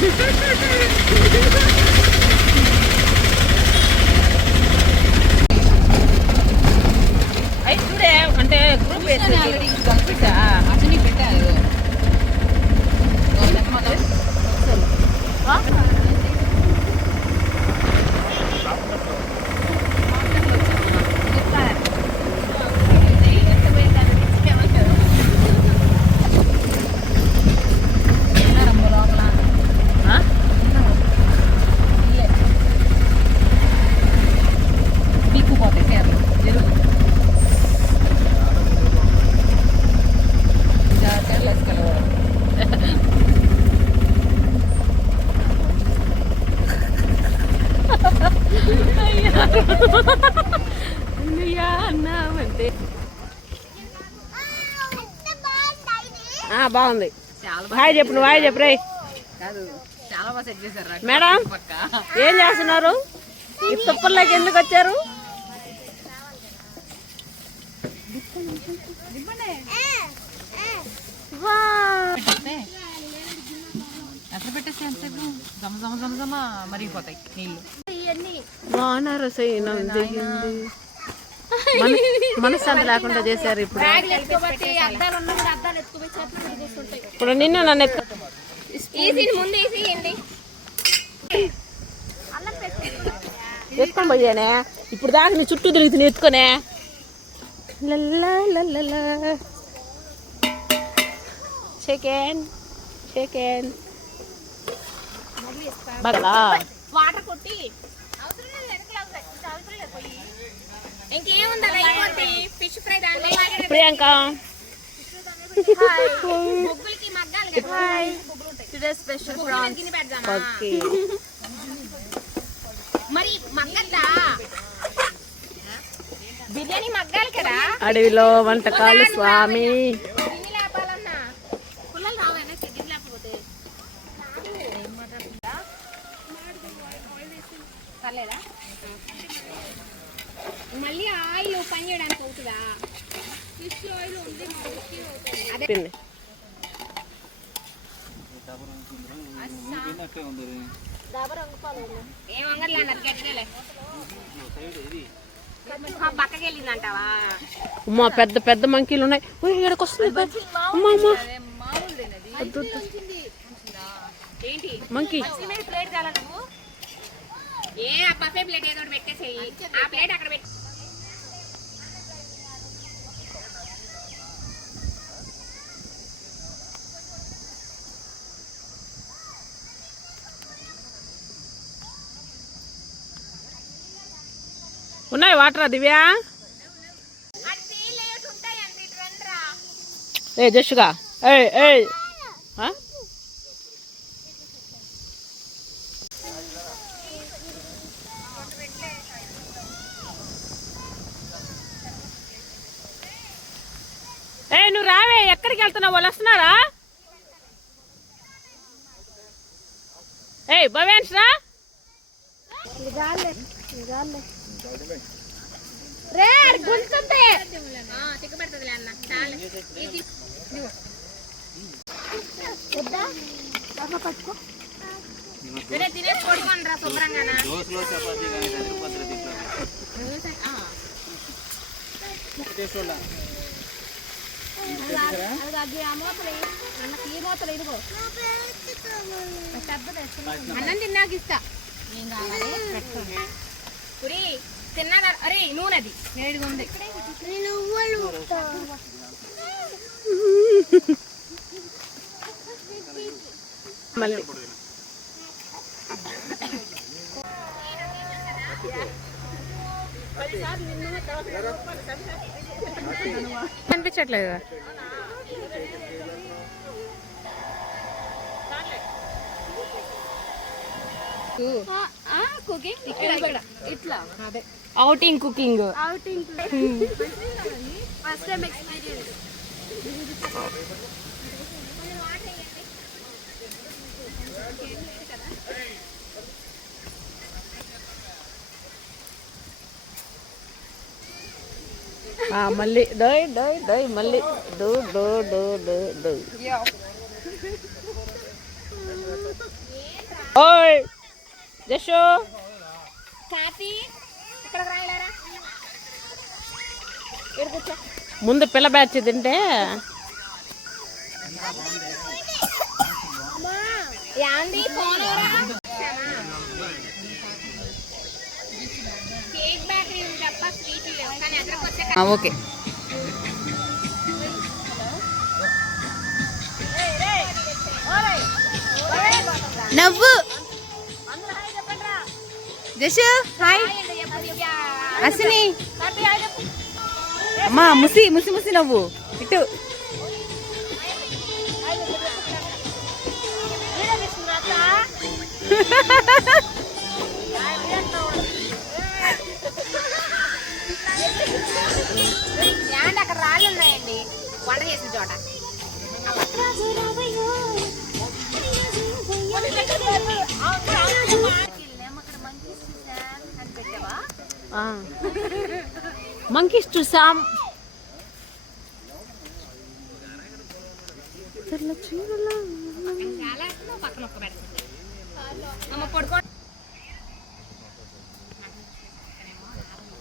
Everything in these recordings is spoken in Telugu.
అయితే చూడే అంటే గ్రూప్ పెట్టా అసలు నీకు పెట్టాను బాగుంది. హాయ్ చెప్పు, నువ్వు హాయ్ చెప్పు రే. మేడం ఏం చేస్తున్నారు? ఈ తుప్పల్లోకి ఎందుకు వచ్చారు? ఎట్లా పెట్టేసి ఎంతసేపు జమ మరిగిపోతాయి నీళ్ళు. మనశ్శాంతి లేకుండా చేశారు. ఇప్పుడు ఇప్పుడు నిన్ను నన్ను ఎత్తుకొని పోయానే. ఇప్పుడు దాకా నీ చుట్టూ తిరుగుతుంది ఎత్తుకొనే. చికెన్ చికెన్ బాగా వాటర్ కొట్టి ఇంకేముందా ఫిష్ ఫ్రై ప్రియాంక మరి మగ్గద్దా బిర్యానీ మగ్గాలి కదా. అడవిలో వంటకాలు స్వామి. మళ్ళీ ఆయిల్ పని చేయడానికి అవుతుందా? ఏం వంగలే అన్నారు గట్టిలే పక్కకి వెళ్ళిందంటావా? అమ్మా పెద్ద పెద్ద మంకీలు ఉన్నాయి. ఇక్కడికి వస్తుంది ఏంటి మంకీ. ప్లేట్ చాలా నువ్వు ఏ ఆ బఫే ప్లేట్ ఏదో పెట్టేసేయి. ఆ ప్లేట్ అక్కడ పెట్టి ఉన్నాయి వాటరా దివ్యా? ఏ జస్టుగా నువ్వు రావే. ఎక్కడికి వెళ్తున్నావు? వాళ్ళు వస్తున్నారా? భవేన్స్ రా. తిక్కబడుతుంది అన్న తినేసి కొడుకోండి రా శుభ్రంగా. అన్నం తిన్నాక ఇస్తా. తిన్నాక అరే నూనెది నేడుగా ఉంది. మళ్ళీ కనిపించట్లేదు. కుకింగ్ ఇక్కడ ఇట్లా అదే outing cooking. First time experience. మళ్ళీ డోయ్ డోయ్ డోయ్ మళ్ళీ డో డో డో డో డో. ఓయ్ జషు కాతి ఇక్కడ రాయలారా కూర్చో. ముందు పిల్ల బ్యాచ్ తింటే యాంది ఫోన్ కేక్ బేకరీ తప్ప స్వీట్ లేవు కానీ అక్కడికి వచ్చే ఓకే. నవ్వు జషు హాయ్ అశ్విని అమ్మా ముసి ముసి ముసి నవ్వు ఇటు యాండి అక్కడ రాళ్ళు ఉన్నాయండి వంట చేసిన చోట. మంకీస్ చూసాం. చాలా పక్కన ఒక్క పెడుతుంది అమ్మ పడుకో.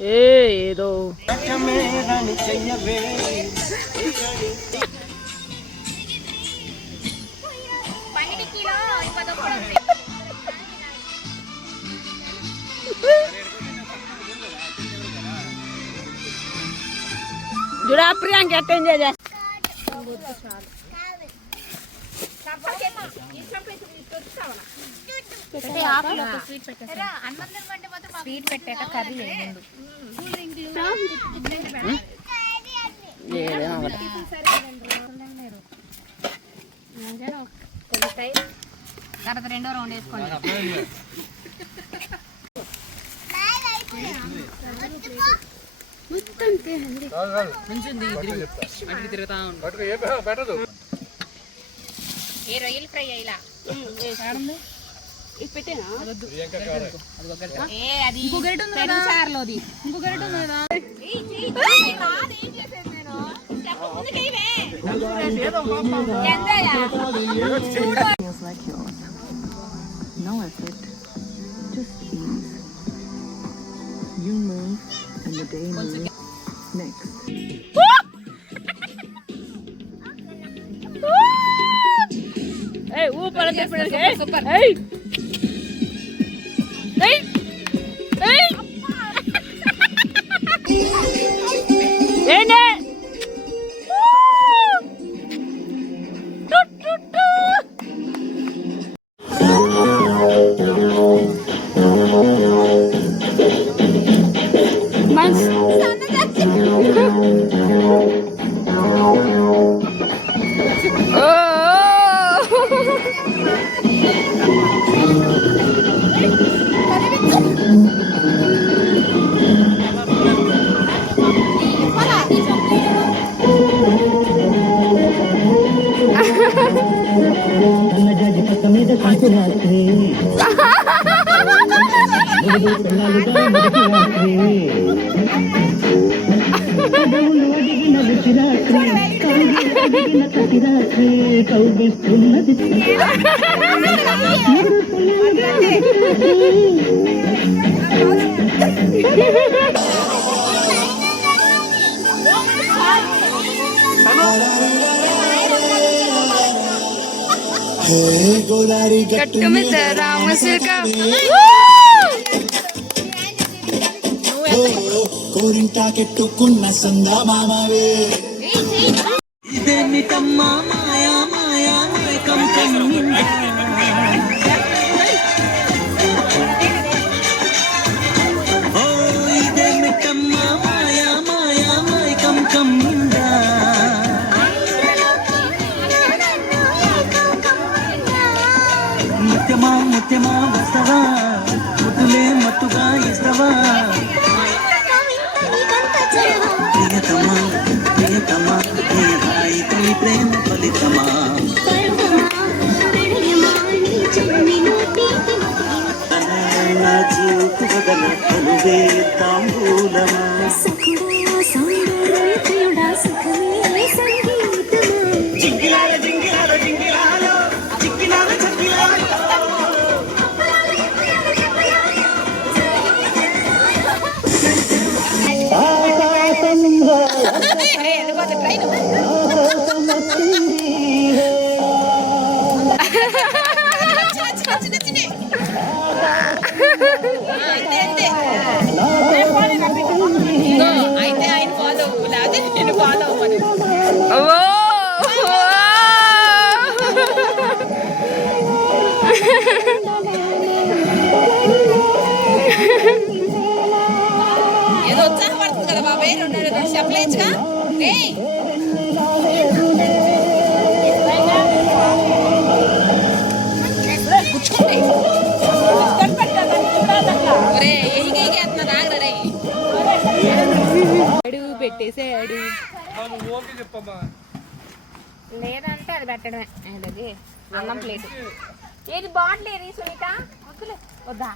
ఏదో పండికిలో 21 ఉంది. జుడా ప్రియాంక ఎట్ట ఎంజాయ్ చేస్తా. స్వీట్ పెట్టాక కర్రీ వేయండి. ఏదైనా ఒకటి. తర్వాత రెండో రౌండ్ వేసుకోండి. ఏ రొయ్యలు fry అయ్యలా చారులోది feels like yours. No effort, just ease. You move and the day moves. Next. ఏయ్ ఊపర తిప్పడు. సూపర్. ఏయ్ ఏయ్ ఏయ్ ఏంటి గట్టు మీద రామశిల్క కోరింటాకెట్టుకున్న సందా మామవే ఇదేమిటమ్మా మాయా మాయా మైకం కమ్మిందా ఓ ఇదేమిటమ్మా మాయా మాయా మైకం కమ్మిందా ముత్యమా ముత్యమా వస్తవా ముద్దులే మత్తుగా ఇస్తవా ప్రియతమా ప్రియతమా నీ హాయితో ప్రేమ ఫలితమా నా జీవిత బదలే తాంబూలమా జింగిలాల జింగిలాల జింగిలాలో జింగిలాల అయితే ఆయన ఫాలో అవ్వు లేకపోతే నేను ఫాలో అవ్వను. ఏదో ఉత్సాహపడుతుంది కదా బాబాయ్, 2 చెప్పలేచ్చుగా. పెట్టేసాడు. లేదంటే అది పెట్టడమే. అది అన్నం ప్లేట్ ఏది బాటిల్ ఏది సునీత వద్దా